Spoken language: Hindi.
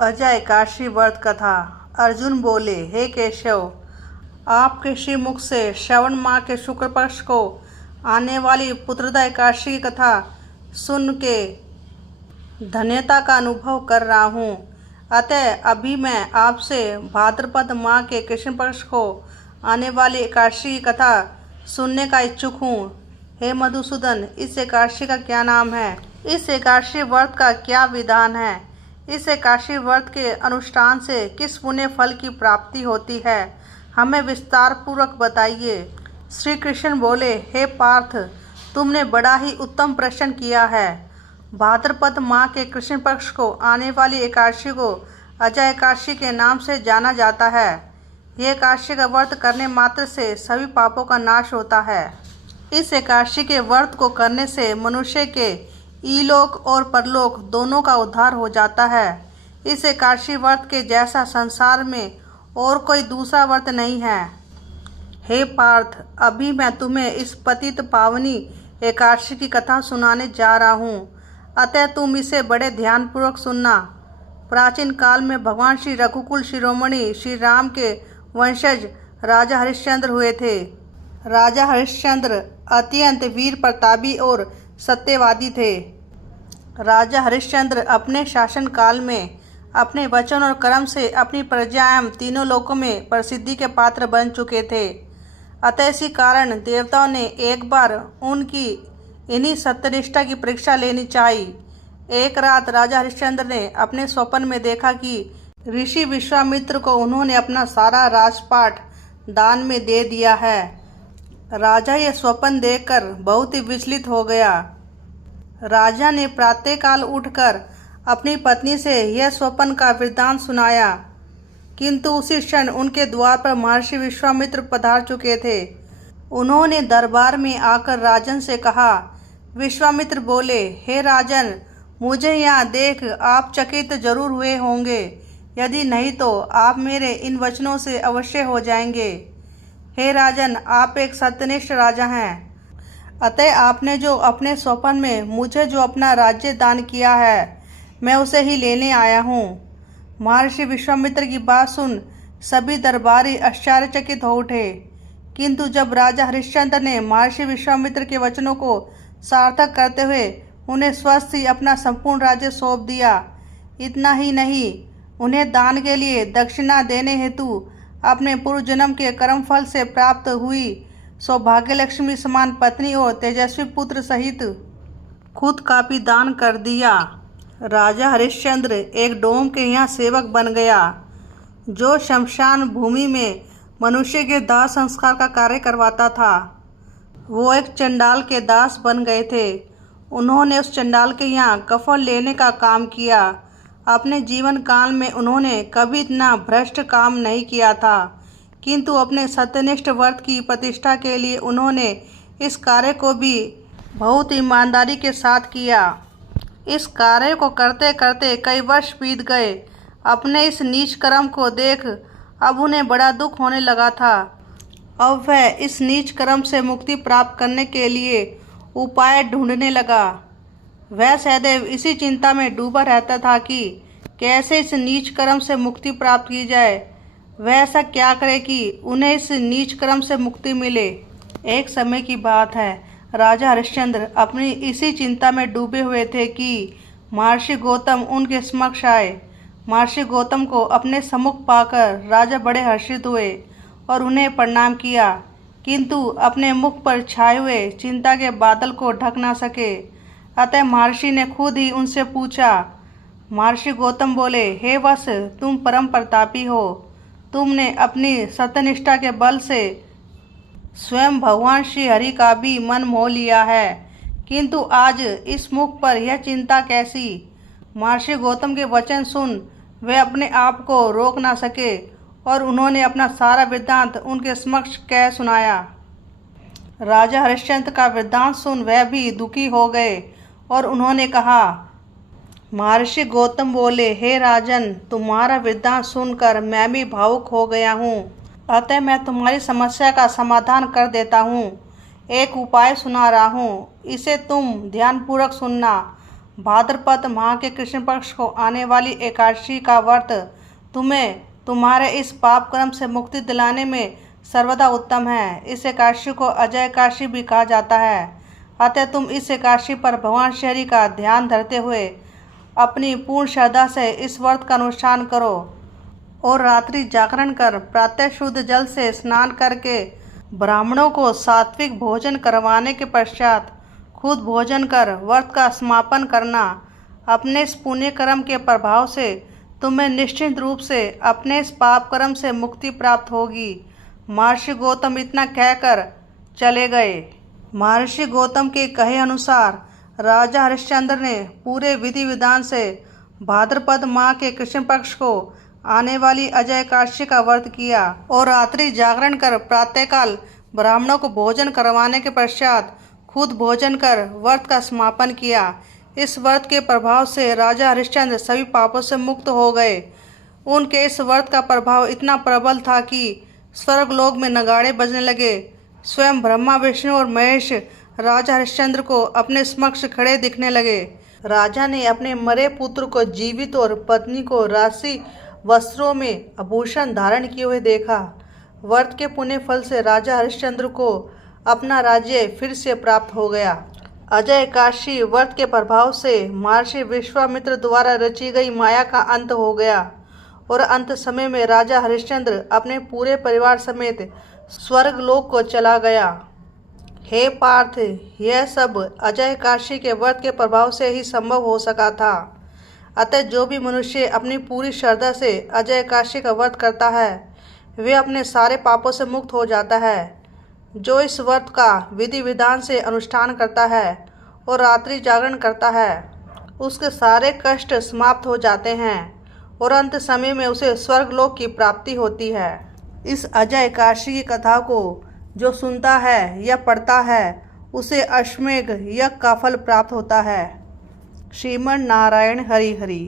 अजय काशी व्रत कथा। अर्जुन बोले, हे केशव, आपके श्रीमुख से श्रवण माह के शुक्ल पक्ष को आने वाली पुत्रदा एकादशी की कथा सुन के धन्यता का अनुभव कर रहा हूँ। अतः अभी मैं आपसे भाद्रपद माह के कृष्ण पक्ष को आने वाली एकादशी की कथा सुनने का इच्छुक हूँ। हे मधुसूदन, इस एकादशी का क्या नाम है? इस एकादशी व्रत का क्या विधान है? इस एकादशी व्रत के अनुष्ठान से किस पुण्य फल की प्राप्ति होती है? हमें विस्तार पूर्वक बताइए। श्री कृष्ण बोले, हे पार्थ, तुमने बड़ा ही उत्तम प्रश्न किया है। भाद्रपद माह के कृष्ण पक्ष को आने वाली एकादशी को अजय एकादशी के नाम से जाना जाता है। यह एकादशी का व्रत करने मात्र से सभी पापों का नाश होता है। इस एकादशी के व्रत को करने से मनुष्य के ईलोक और परलोक दोनों का उद्धार हो जाता है। इस एकादशी व्रत के जैसा संसार में और कोई दूसरा व्रत नहीं है। हे पार्थ, अभी मैं तुम्हें इस पतित पावनी एकादशी की कथा सुनाने जा रहा हूँ, अतः तुम इसे बड़े ध्यानपूर्वक सुनना। प्राचीन काल में भगवान श्री रघुकुल शिरोमणि श्री राम के वंशज राजा हरिश्चंद्र हुए थे। राजा हरिश्चंद्र अत्यंत वीर प्रतापी और सत्यवादी थे। राजा हरिश्चंद्र अपने शासन काल में अपने वचन और कर्म से अपनी प्रजा एवं तीनों लोकों में प्रसिद्धि के पात्र बन चुके थे। अतः इसी कारण देवताओं ने एक बार उनकी इन्हीं सत्यनिष्ठा की परीक्षा लेनी चाहिए। एक रात राजा हरिश्चंद्र ने अपने स्वप्न में देखा कि ऋषि विश्वामित्र को उन्होंने अपना सारा राजपाट दान में दे दिया है। राजा ये स्वप्न देखकर बहुत ही विचलित हो गया। राजा ने प्रातःकाल उठकर अपनी पत्नी से यह स्वप्न का वृत्तांत सुनाया, किंतु उसी क्षण उनके द्वार पर महर्षि विश्वामित्र पधार चुके थे। उन्होंने दरबार में आकर राजन से कहा। विश्वामित्र बोले, हे राजन, मुझे यहाँ देख आप चकित जरूर हुए होंगे। यदि नहीं तो आप मेरे इन वचनों से अवश्य हो जाएंगे। हे राजन, आप एक सत्यनिष्ठ राजा हैं, अतः आपने जो अपने स्वप्न में मुझे जो अपना राज्य दान किया है, मैं उसे ही लेने आया हूँ। महर्षि विश्वामित्र की बात सुन सभी दरबारी आश्चर्यचकित हो उठे, किंतु जब राजा हरिश्चंद्र ने महर्षि विश्वामित्र के वचनों को सार्थक करते हुए उन्हें स्वस्थ ही अपना संपूर्ण राज्य सौंप दिया, इतना ही नहीं, उन्हें दान के लिए दक्षिणा देने हेतु अपने पूर्व जन्म के कर्म फल से प्राप्त हुई सौभाग्य लक्ष्मी समान पत्नी और तेजस्वी पुत्र सहित खुद का भी दान कर दिया। राजा हरिश्चंद्र एक डोम के यहाँ सेवक बन गया, जो शमशान भूमि में मनुष्य के दाह संस्कार का कार्य करवाता था। वो एक चंडाल के दास बन गए थे। उन्होंने उस चंडाल के यहाँ कफन लेने का काम किया। अपने जीवन काल में उन्होंने कभी इतना भ्रष्ट काम नहीं किया था, किंतु अपने सत्यनिष्ठ व्रत की प्रतिष्ठा के लिए उन्होंने इस कार्य को भी बहुत ईमानदारी के साथ किया। इस कार्य को करते करते कई वर्ष बीत गए। अपने इस नीच कर्म को देख अब उन्हें बड़ा दुख होने लगा था। अब वह इस नीच कर्म से मुक्ति प्राप्त करने के लिए उपाय ढूंढने लगा। वह सदैव इसी चिंता में डूबा रहता था कि कैसे इस नीच कर्म से मुक्ति प्राप्त की जाए। वह ऐसा क्या करे कि उन्हें इस नीच कर्म से मुक्ति मिले। एक समय की बात है, राजा हरिश्चंद्र अपनी इसी चिंता में डूबे हुए थे कि महर्षि गौतम उनके समक्ष आए। महर्षि गौतम को अपने सम्मुख पाकर राजा बड़े हर्षित हुए और उन्हें प्रणाम किया, किंतु अपने मुख पर छाए हुए चिंता के बादल को ढक ना सके। अतः महर्षि ने खुद ही उनसे पूछा। महर्षि गौतम बोले, हे वत्स, तुम परम प्रतापी हो। तुमने अपनी सत्यनिष्ठा के बल से स्वयं भगवान श्री हरि का भी मन मोह लिया है, किंतु आज इस मुख पर यह चिंता कैसी? महर्षि गौतम के वचन सुन वे अपने आप को रोक ना सके और उन्होंने अपना सारा वृत्तांत उनके समक्ष कह सुनाया। राजा हरिश्चंद्र का वृत्तांत सुन वह भी दुखी हो गए और उन्होंने कहा। महर्षि गौतम बोले, हे राजन, तुम्हारा वृत्तांत सुनकर मैं भी भावुक हो गया हूँ, अतः मैं तुम्हारी समस्या का समाधान कर देता हूँ। एक उपाय सुना रहा हूँ, इसे तुम ध्यानपूर्वक सुनना। भाद्रपद माह के कृष्ण पक्ष को आने वाली एकादशी का व्रत तुम्हें तुम्हारे इस पाप कर्म से मुक्ति दिलाने में सर्वदा उत्तम है। इस एकादशी को अजय एकादशी भी कहा जाता है। अतः तुम इस एकादशी पर भगवान श्री का ध्यान धरते हुए अपनी पूर्ण श्रद्धा से इस व्रत का अनुष्ठान करो और रात्रि जागरण कर प्रातः शुद्ध जल से स्नान करके ब्राह्मणों को सात्विक भोजन करवाने के पश्चात खुद भोजन कर व्रत का समापन करना। अपने इस पुण्य कर्म के प्रभाव से तुम्हें निश्चित रूप से अपने इस पाप कर्म से मुक्ति प्राप्त होगी। महर्षि गौतम इतना कहकर चले गए। महर्षि गौतम के कहे अनुसार राजा हरिश्चंद्र ने पूरे विधि विधान से भाद्रपद माह के कृष्ण पक्ष को आने वाली अजय एकादशी का व्रत किया और रात्रि जागरण कर प्रातःकाल ब्राह्मणों को भोजन करवाने के पश्चात खुद भोजन कर व्रत का समापन किया। इस व्रत के प्रभाव से राजा हरिश्चंद्र सभी पापों से मुक्त हो गए। उनके इस व्रत का प्रभाव इतना प्रबल था कि स्वर्गलोक में नगाड़े बजने लगे। स्वयं ब्रह्मा विष्णु और महेश राजा हरिश्चंद्र को अपने समक्ष खड़े दिखने लगे। राजा ने अपने मरे पुत्र को जीवित और पत्नी को राशि वस्त्रों में आभूषण धारण किए हुए देखा। व्रत के पुण्य फल से राजा हरिश्चंद्र को अपना राज्य फिर से प्राप्त हो गया। अजय एकादशी व्रत के प्रभाव से महर्षि विश्वामित्र द्वारा रची गई माया का अंत हो गया और अंत समय में राजा हरिश्चंद्र अपने पूरे परिवार समेत स्वर्गलोक को चला गया। हे पार्थ, यह सब अजय एकादशी के व्रत के प्रभाव से ही संभव हो सका था। अतः जो भी मनुष्य अपनी पूरी श्रद्धा से अजय एकादशी का व्रत करता है वे अपने सारे पापों से मुक्त हो जाता है। जो इस व्रत का विधि विधान से अनुष्ठान करता है और रात्रि जागरण करता है उसके सारे कष्ट समाप्त हो जाते हैं और अंत समय में उसे स्वर्गलोक की प्राप्ति होती है। इस अजय एकादशी की कथा को जो सुनता है या पढ़ता है उसे अश्वमेघ यज्ञ का फल प्राप्त होता है। श्रीमन नारायण हरि हरि।